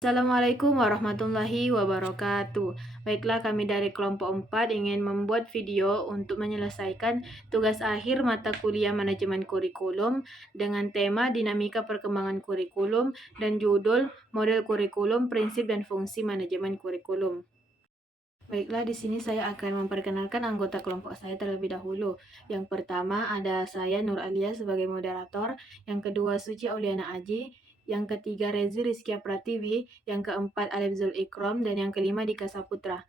Assalamualaikum warahmatullahi wabarakatuh. Baiklah, kami dari kelompok 4 ingin membuat video untuk menyelesaikan tugas akhir mata kuliah manajemen kurikulum dengan tema dinamika perkembangan kurikulum dan judul model kurikulum, prinsip dan fungsi manajemen kurikulum. Baiklah, di sini saya akan memperkenalkan anggota kelompok saya terlebih dahulu. Yang pertama ada saya Nur Alia sebagai moderator, yang kedua Suci Auliana Aji, yang ketiga Rezi Rizkia Pratiwi, yang keempat Alif Zul Ikram, dan yang kelima Dika Saputra.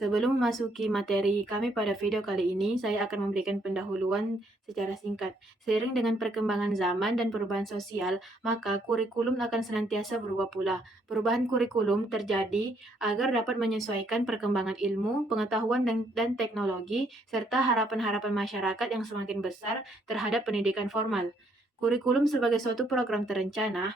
Sebelum memasuki materi kami pada video kali ini, saya akan memberikan pendahuluan secara singkat. Seiring dengan perkembangan zaman dan perubahan sosial, maka kurikulum akan senantiasa berubah pula. Perubahan kurikulum terjadi agar dapat menyesuaikan perkembangan ilmu, pengetahuan, dan teknologi, serta harapan-harapan masyarakat yang semakin besar terhadap pendidikan formal. Kurikulum sebagai suatu program terencana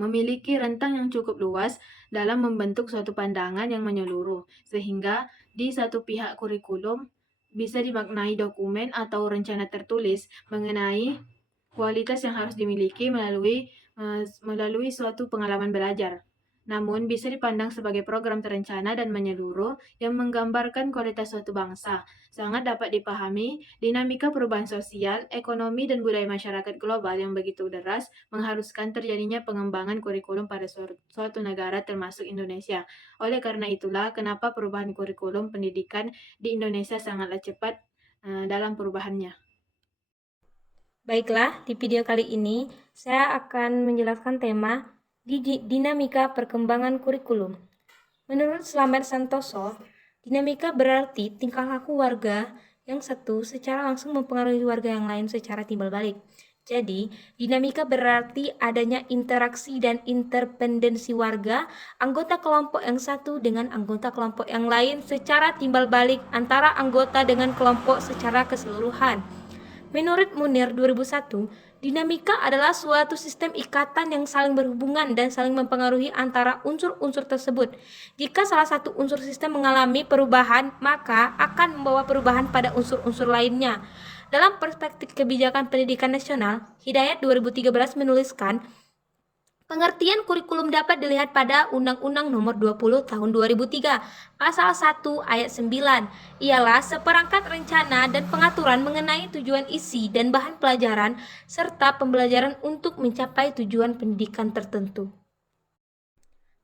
memiliki rentang yang cukup luas dalam membentuk suatu pandangan yang menyeluruh, sehingga di satu pihak kurikulum bisa dimaknai dokumen atau rencana tertulis mengenai kualitas yang harus dimiliki melalui suatu pengalaman belajar. Namun bisa dipandang sebagai program terencana dan menyeluruh yang menggambarkan kualitas suatu bangsa. Sangat dapat dipahami dinamika perubahan sosial, ekonomi, dan budaya masyarakat global yang begitu deras mengharuskan terjadinya pengembangan kurikulum pada suatu negara termasuk Indonesia. Oleh karena itulah kenapa perubahan kurikulum pendidikan di Indonesia sangatlah cepat dalam perubahannya. Baiklah, di video kali ini saya akan menjelaskan tema dinamika perkembangan kurikulum. Menurut Slamet Santoso, dinamika berarti tingkah laku warga yang satu secara langsung mempengaruhi warga yang lain secara timbal balik. Jadi, dinamika berarti adanya interaksi dan interpendensi warga, anggota kelompok yang satu dengan anggota kelompok yang lain secara timbal balik antara anggota dengan kelompok secara keseluruhan. Menurut Munir 2001, dinamika adalah suatu sistem ikatan yang saling berhubungan dan saling mempengaruhi antara unsur-unsur tersebut. Jika salah satu unsur sistem mengalami perubahan, maka akan membawa perubahan pada unsur-unsur lainnya. Dalam perspektif kebijakan pendidikan nasional, Hidayat 2013 menuliskan, pengertian kurikulum dapat dilihat pada Undang-Undang Nomor 20 Tahun 2003, Pasal 1 Ayat 9, ialah seperangkat rencana dan pengaturan mengenai tujuan isi dan bahan pelajaran serta pembelajaran untuk mencapai tujuan pendidikan tertentu.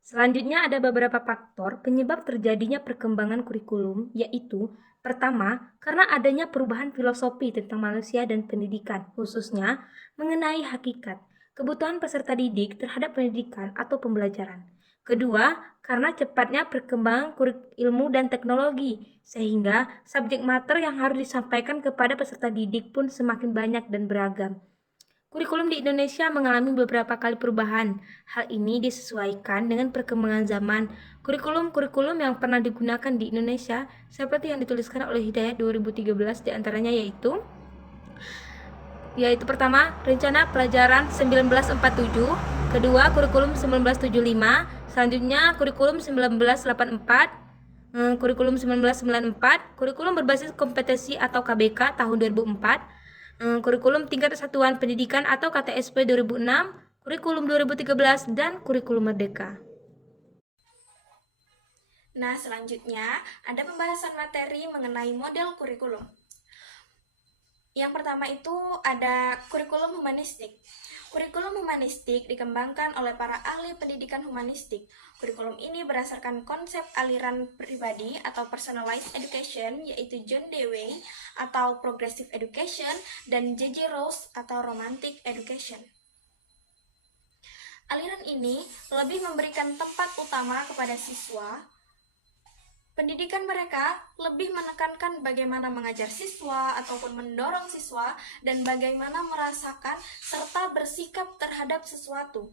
Selanjutnya ada beberapa faktor penyebab terjadinya perkembangan kurikulum, yaitu pertama, karena adanya perubahan filosofi tentang manusia dan pendidikan, khususnya mengenai hakikat, kebutuhan peserta didik terhadap pendidikan atau pembelajaran. Kedua, karena cepatnya perkembangan ilmu dan teknologi, sehingga subjek mater yang harus disampaikan kepada peserta didik pun semakin banyak dan beragam. Kurikulum di Indonesia mengalami beberapa kali perubahan. Hal ini disesuaikan dengan perkembangan zaman. Kurikulum-kurikulum yang pernah digunakan di Indonesia seperti yang dituliskan oleh Hidayat 2013 diantaranya yaitu pertama, Rencana Pelajaran 1947, kedua Kurikulum 1975, selanjutnya Kurikulum 1984, Kurikulum 1994, Kurikulum Berbasis Kompetensi atau KBK tahun 2004, Kurikulum Tingkat Satuan Pendidikan atau KTSP 2006, Kurikulum 2013, dan Kurikulum Merdeka. Nah, selanjutnya ada pembahasan materi mengenai model kurikulum. Yang pertama itu ada kurikulum humanistik. Kurikulum humanistik dikembangkan oleh para ahli pendidikan humanistik. Kurikulum ini berdasarkan konsep aliran pribadi atau personalized education, yaitu John Dewey atau progressive education dan J.J. Rouse atau romantic education. Aliran ini lebih memberikan tempat utama kepada siswa. Pendidikan mereka lebih menekankan bagaimana mengajar siswa ataupun mendorong siswa dan bagaimana merasakan serta bersikap terhadap sesuatu.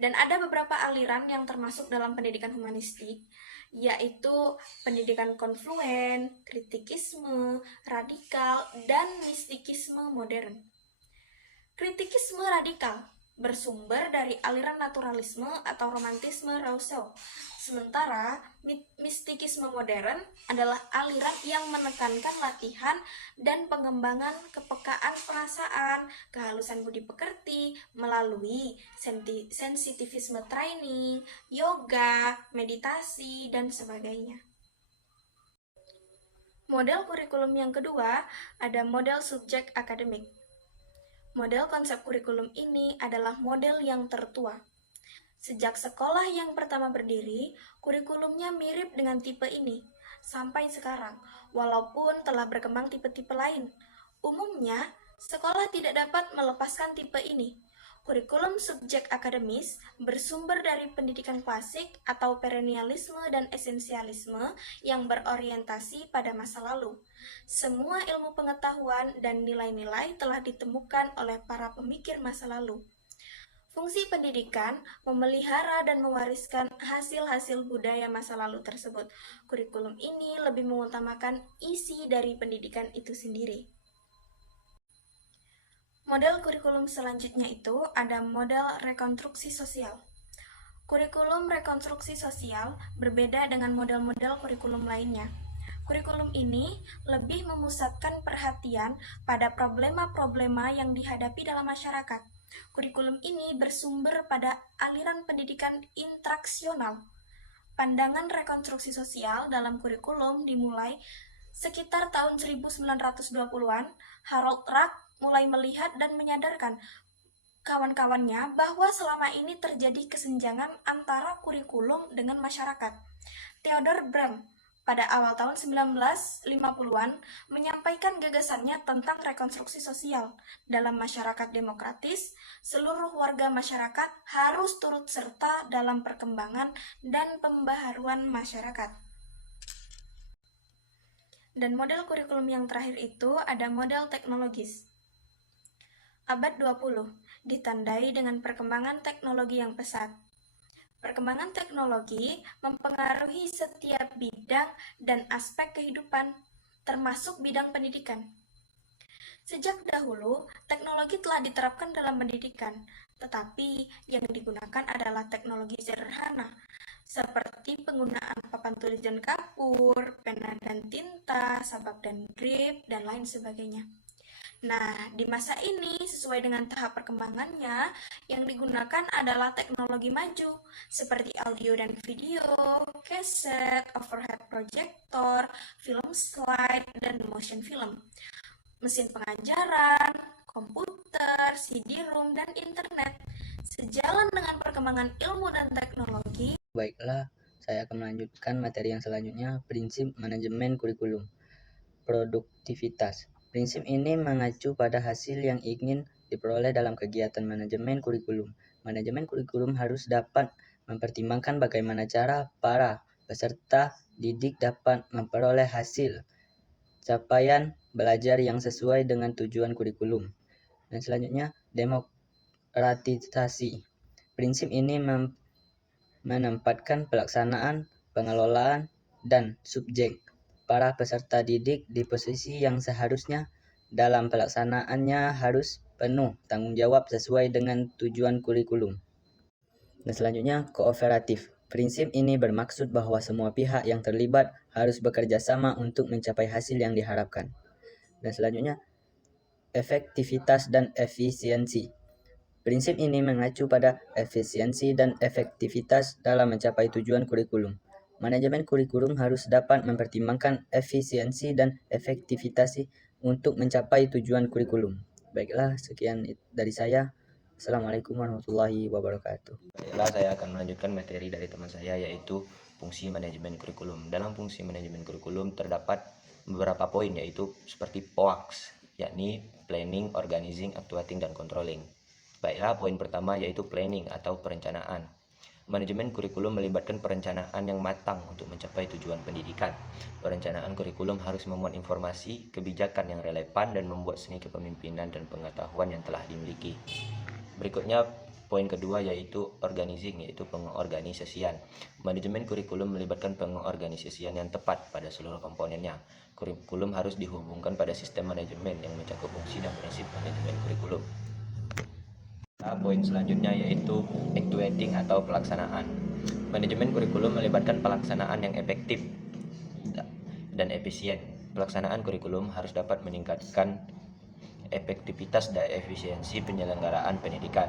Dan ada beberapa aliran yang termasuk dalam pendidikan humanistik, yaitu pendidikan konfluen, kritikisme, radikal, dan mistikisme modern. Kritikisme radikal bersumber dari aliran naturalisme atau romantisme Rousseau. Sementara mistikisme modern adalah aliran yang menekankan latihan dan pengembangan kepekaan perasaan, kehalusan budi pekerti melalui sensitivisme training, yoga, meditasi, dan sebagainya. Model kurikulum yang kedua ada model subjek akademik. Model konsep kurikulum ini adalah model yang tertua. Sejak sekolah yang pertama berdiri, kurikulumnya mirip dengan tipe ini sampai sekarang, walaupun telah berkembang tipe-tipe lain. Umumnya, sekolah tidak dapat melepaskan tipe ini. Kurikulum subjek akademis bersumber dari pendidikan klasik atau perennialisme dan esensialisme yang berorientasi pada masa lalu. Semua ilmu pengetahuan dan nilai-nilai telah ditemukan oleh para pemikir masa lalu. Fungsi pendidikan memelihara dan mewariskan hasil-hasil budaya masa lalu tersebut. Kurikulum ini lebih mengutamakan isi dari pendidikan itu sendiri. Model kurikulum selanjutnya itu ada model rekonstruksi sosial. Kurikulum rekonstruksi sosial berbeda dengan model-model kurikulum lainnya. Kurikulum ini lebih memusatkan perhatian pada problema-problema yang dihadapi dalam masyarakat. Kurikulum ini bersumber pada aliran pendidikan intraksional. Pandangan rekonstruksi sosial dalam kurikulum dimulai sekitar tahun 1920-an. Harold Rack mulai melihat dan menyadarkan kawan-kawannya bahwa selama ini terjadi kesenjangan antara kurikulum dengan masyarakat. Theodor Brem pada awal tahun 1950-an menyampaikan gagasannya tentang rekonstruksi sosial. Dalam masyarakat demokratis, seluruh warga masyarakat harus turut serta dalam perkembangan dan pembaharuan masyarakat. Dan model kurikulum yang terakhir itu ada model teknologis. Abad 20 ditandai dengan perkembangan teknologi yang pesat. Perkembangan teknologi mempengaruhi setiap bidang dan aspek kehidupan, termasuk bidang pendidikan. Sejak dahulu, teknologi telah diterapkan dalam pendidikan, tetapi yang digunakan adalah teknologi sederhana, seperti penggunaan papan tulis dan kapur, pena dan tinta, sabak dan grip, dan lain sebagainya. Nah, di masa ini, sesuai dengan tahap perkembangannya, yang digunakan adalah teknologi maju, seperti audio dan video, kaset, overhead projector, film slide, dan motion film, mesin pengajaran, komputer, CD-ROM, dan internet. Sejalan dengan perkembangan ilmu dan teknologi. Baiklah, saya akan melanjutkan materi yang selanjutnya, prinsip manajemen kurikulum. Produktivitas. Prinsip ini mengacu pada hasil yang ingin diperoleh dalam kegiatan manajemen kurikulum. Manajemen kurikulum harus dapat mempertimbangkan bagaimana cara para peserta didik dapat memperoleh hasil capaian belajar yang sesuai dengan tujuan kurikulum. Dan selanjutnya, demokratisasi. Prinsip ini menempatkan pelaksanaan, pengelolaan, dan subjek para peserta didik di posisi yang seharusnya. Dalam pelaksanaannya harus penuh tanggung jawab sesuai dengan tujuan kurikulum. Dan selanjutnya, kooperatif. Prinsip ini bermaksud bahwa semua pihak yang terlibat harus bekerja sama untuk mencapai hasil yang diharapkan. Dan selanjutnya, efektivitas dan efisiensi. Prinsip ini mengacu pada efisiensi dan efektivitas dalam mencapai tujuan kurikulum. Manajemen kurikulum harus dapat mempertimbangkan efisiensi dan efektivitas untuk mencapai tujuan kurikulum. Baiklah, sekian dari saya. Assalamualaikum warahmatullahi wabarakatuh. Baiklah, saya akan melanjutkan materi dari teman saya, yaitu fungsi manajemen kurikulum. Dalam fungsi manajemen kurikulum terdapat beberapa poin, yaitu seperti POAX, yakni planning, organizing, actuating, dan controlling. Baiklah, poin pertama yaitu planning atau perencanaan. Manajemen kurikulum melibatkan perencanaan yang matang untuk mencapai tujuan pendidikan. Perencanaan kurikulum harus memuat informasi, kebijakan yang relevan, dan membuat seni kepemimpinan dan pengetahuan yang telah dimiliki. Berikutnya, poin kedua yaitu organizing, yaitu pengorganisasian. Manajemen kurikulum melibatkan pengorganisasian yang tepat pada seluruh komponennya. Kurikulum harus dihubungkan pada sistem manajemen yang mencakup fungsi dan prinsip manajemen kurikulum. Poin selanjutnya yaitu actuating atau pelaksanaan. Manajemen kurikulum melibatkan pelaksanaan yang efektif dan efisien. Pelaksanaan kurikulum harus dapat meningkatkan efektivitas dan efisiensi penyelenggaraan pendidikan.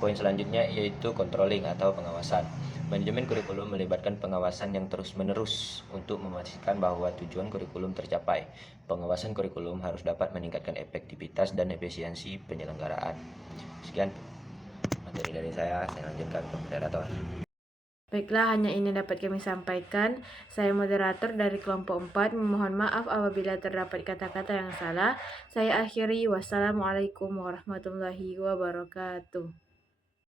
Poin selanjutnya yaitu controlling atau pengawasan. Manajemen kurikulum melibatkan pengawasan yang terus-menerus untuk memastikan bahwa tujuan kurikulum tercapai. Pengawasan kurikulum harus dapat meningkatkan efektivitas dan efisiensi penyelenggaraan. Sekian materi dari saya lanjutkan ke moderator. Baiklah, hanya ini dapat kami sampaikan. Saya moderator dari kelompok 4, memohon maaf apabila terdapat kata-kata yang salah. Saya akhiri, wassalamualaikum warahmatullahi wabarakatuh.